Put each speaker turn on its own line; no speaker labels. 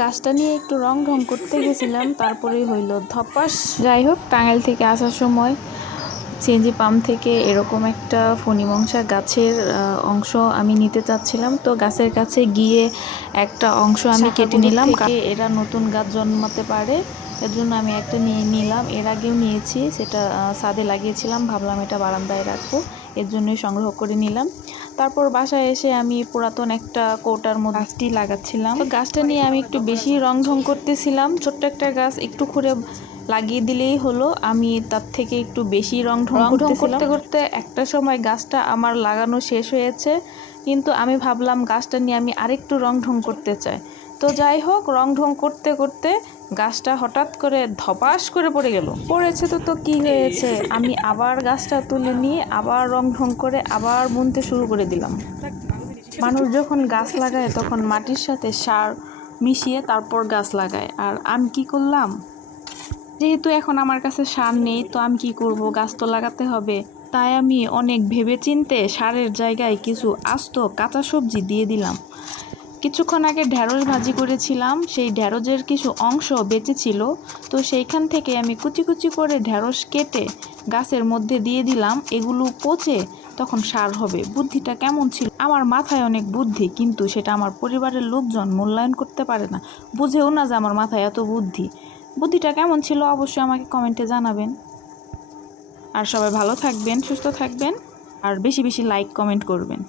গাছটা নিয়ে একটু রং ঢং করতে গেছিলাম তারপরেই হইল ধপাস। যাই হোক টাঙ্গাইল থেকে আসার সময় সিএনজি পাম্প থেকে এরকম একটা ফণিমংসা গাছের অংশ আমি নিতে চাচ্ছিলাম। তো গাছের কাছে গিয়ে একটা অংশ আমি কেটে নিলাম। এরা নতুন গাছ জন্মাতে পারে এর জন্য আমি একটা নিয়ে নিলাম। এর আগেও নিয়েছি সেটা ছাদে লাগিয়েছিলাম। ভাবলাম এটা বারান্দায় রাখব এর জন্যই সংগ্রহ করে নিলাম। তারপর বাসায় এসে আমি পুরাতন একটা কৌটার মধ্যে গাছটি লাগাচ্ছিলাম। তো গাছটা নিয়ে আমি একটু বেশি রং ঢং করতেছিলাম। ছোট্ট একটা গাছ একটু করে লাগিয়ে দিলেই হলো। আমি তার থেকে একটু বেশি রং ঢং করতে করতে একটা সময় গাছটা আমার লাগানো শেষ হয়েছে। কিন্তু আমি ভাবলাম গাছটা নিয়ে আমি আরেকটু রং ঢং করতে চাই। তো যাই হোক রং ঢং করতে করতে গাছটা হঠাৎ করে ধপাস করে পড়ে গেল। পড়েছে তো তো কি হয়েছে? আমি আবার গাছটা তুলে নিয়ে আবার রং ঢং করে আবার বুনতে শুরু করে দিলাম। মানুষ যখন গাছ লাগায়, তখন মাটির সাথে সার মিশিয়ে তারপর গাছ লাগায়। আর আমি কি করলাম? যেহেতু এখন আমার কাছে সার নেই, তো আমি কি করব? গাছ তো লাগাতে হবে। তাই আমি অনেক ভেবেচিন্তে সারের জায়গায় কিছু আস্ত কাঁচা সবজি দিয়ে দিলাম। কিছুক্ষণ আগে ঢ্যাঁড়স ভাজি করেছিলাম, সেই ঢ্যাঁড়সের কিছু অংশ বেঁচে ছিল, তো সেইখান থেকে আমি কুচি কুচি করে ঢ্যাঁড়স কেটে গাছের মধ্যে দিয়ে দিলাম, এগুলো পচে তখন সার হবে। বুদ্ধিটা কেমন ছিল? আমার মাথায় অনেক বুদ্ধি, কিন্তু সেটা আমার পরিবারের লোকজন মূল্যায়ন করতে পারে না। বুঝেও না যে আমার মাথায় এত বুদ্ধি। বুদ্ধিটা কেমন ছিল অবশ্যই আমাকে কমেন্টে জানাবেন। আর সবাই ভালো থাকবেন, সুস্থ থাকবেন, আর বেশি বেশি লাইক, কমেন্ট করবেন।